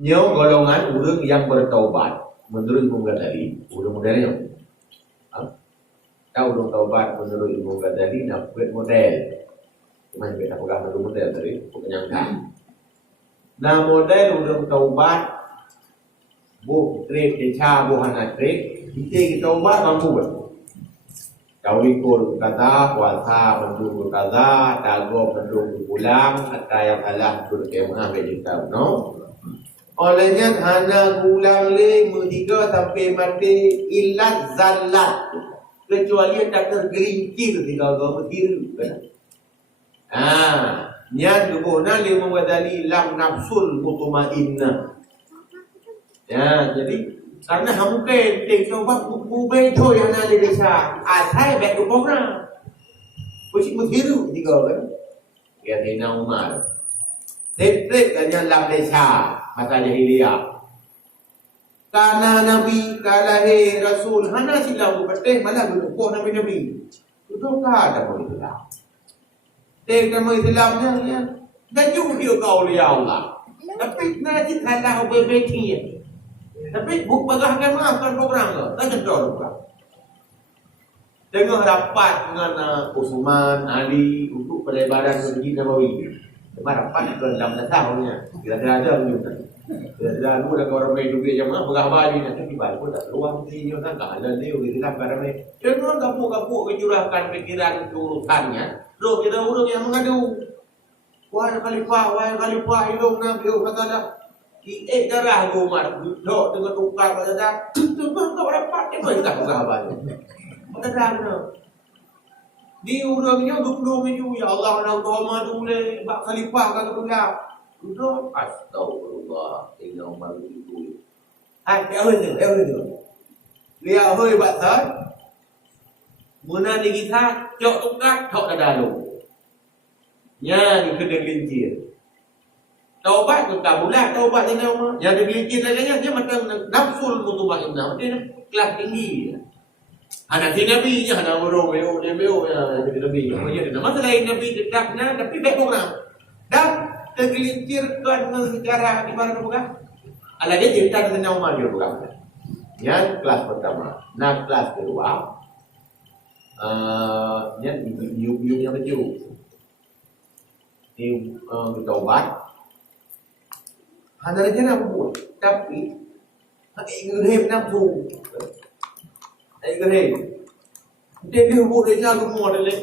golongan orang yang bertaubat menurut Imam Ghazali. Orang modelnya tahu orang taubat menurut Imam Ghazali nak buat model. Cuma kita pegang dulu model tadi, penyangka. Nah model orang taubat bu trik deca bu hana trik kita taubat mampu ber. Kaulikul kata puasa mendung kata dago mendung pulang kata yang Allah berkemah kita no. Olehnya hana pulang le mutiga sampai mati ilat zallat kecuali tak tergelincir di dalam diri kan. Niat guna le Ghazali lam nafsul mutmainnah. Ya, jadi karena mungkin coba bukan thôi yang ada desa, asal baik orang, mesti menghiru juga kan. Ya, Dina Umar. Tetap hanya lam desa masa jahiliyah. Karena Nabi, kalau Rasul, hana silau betul malah berukuk Nabi. Itu kan ada boleh tidak. Dengan Islamnya ya, dan juga kau oleh Allah. Tapi nanti kalau berbeda, tapi bukan bagahkan maafkan program ke, tak cendol juga. Dengan rapat dengan Utsman, Ali untuk pelebaran Masjid Nabawi. Rapat ke dalam tahunnya, kira-kira ada juga. Kira-kira lu dah orang main duit yang mana bagah balik nanti tiba pun tak luang ni yang tak ada dia kita ramai. Jangan kapuk-kapuk kecurahkan pikiran urusannya. Loh kita orang yang mengadu. Wahai khalifah hidup Nabi kata darah Umar duduk dengan tukar pada tu kau rapat dia boleh tak buka apa ni. Kata di orangnya duduk meju ya Allah nak Umar tu boleh bak khalifah kata pula. Duduk astagfirullah inna Umar itu. Dia lihat hoi batal. Muna ni kita cok tukar cok dalam. Yang kena gelincir. Taubat tu tak bulat, taubat ni nama. Yang ada gelincir lagi dia macam nafsul mutmainnah. Dia kelas tinggi. Anak Nabi je anak orang beo ya Nabi. Dia masalah Nabi dekatnya tapi baik orang. Dan tergelincirkan secara di mana bukan? Ala dia cerita tentang Umar dia bukan. Yang kelas pertama, nah kelas kedua yang yang baju. Ini bertaubat. Hanya aja nak buat, tapi ingin nafsu. Ingin. Dia buat dia semua dah.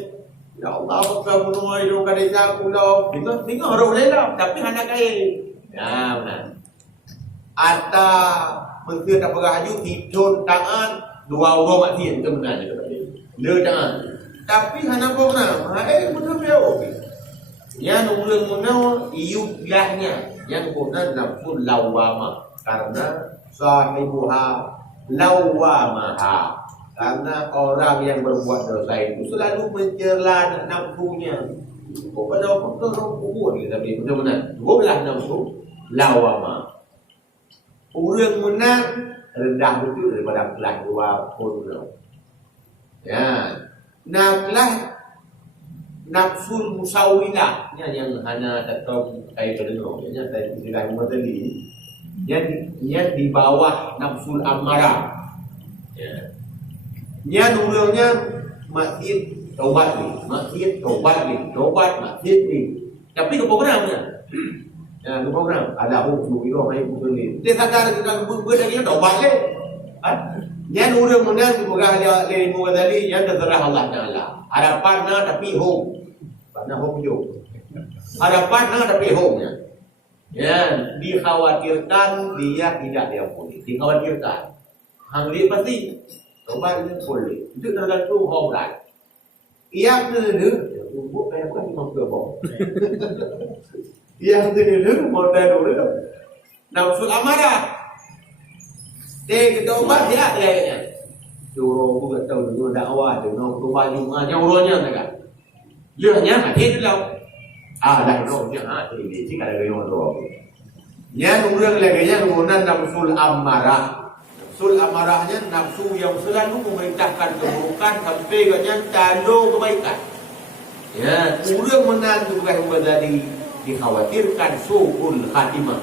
Ya Allah, apa menua itu kadang pulau. Tengok orang lelah, tapi hanya kaya. Ya benar. Ata menteri tak beraju tidur tangan dua orang mati itu benar je tadi. Dia tangan. Tapi hanya program. Betul dia okey. Yang mula-mula iulahnya yang guna nafsu lawamah karena sahibuha lawamaha karena orang yang berbuat dosa itu selalu mencela nafsunya. Pada waktu orang kubur ni tapi benar-benar 12 nafsu lawamah. Orang menang rendah betul daripada kelas 20. Ya, nah kelas nafsul musawilah yang hanya tahu kait dengan yang saya istilah tadi yang di bawah nafsul amarah ya yang urangnya maksiat taubat ni tapi ke programnya ya ke program ada hukum itu hai hukum ni dia sadar kita buat lagi taubat le yang urang menang di bawah le Ghazali yang terserah Allah Taala harapan tapi home karena home harapan tapi home-nya. Ya, dikhawatirkan dia tidak diampuni. Dikhawatirkan. Hang dia pasti tobat ini boleh. Itu tergantung home lain. Yang kedua, bukan kayak bukan cuma kerbau. Yang kedua, modal dulu. Nafsu amarah. Dia tobat dia kayaknya. Suruh aku tak tahu dulu dakwah tu, nak tobat juga nyawronya mereka. Lirnya mati dulu. Dah roh dia ini sih kalau yang roh. Yang orang lagi yang guna nafsul amarah. Nafsul amarahnya nafsu yang selalu memerintahkan keburukan sampai kenyang tanduk kebaikan. Ya, orang menantu bukan menjadi dikhawatirkan suul khatimah.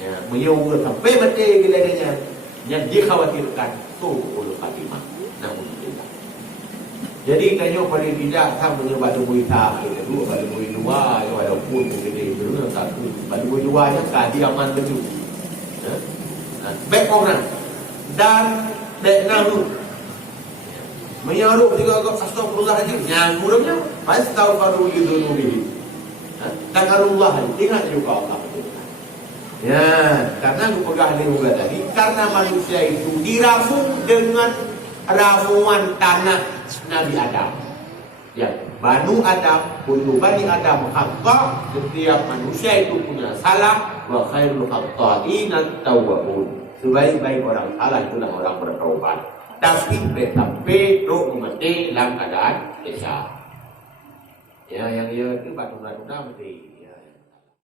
Ya, menyuruh sampai mati geladanya yang dikhawatirkan su'ul khatimah. Naudzubillah. Jadi tanya pada tidak sama dengan pada muita itu pada muita dua yang ada pun gede itu satu pada muita dua yang kadiaman betul. Baik orang dan baik namu menyaruh juga kau astagfirullahaladzim yang mudahnya astaghfiru li dzunubihi. Dan Allah ingat juga Allah. Ya, karena aku pegang juga tadi, karena manusia itu dirafung dengan ramuan tanah Nabi Adam. Ya, Banu Adam, kullu bani Adam khata', setiap manusia itu punya salah, wa khairul khata'in at-tawwabun. Sebaik-baik orang salah itulah orang bertaubat. Tapi Pedro mati dalam keadaan kesal. Ya, yang itu batu-batu mati.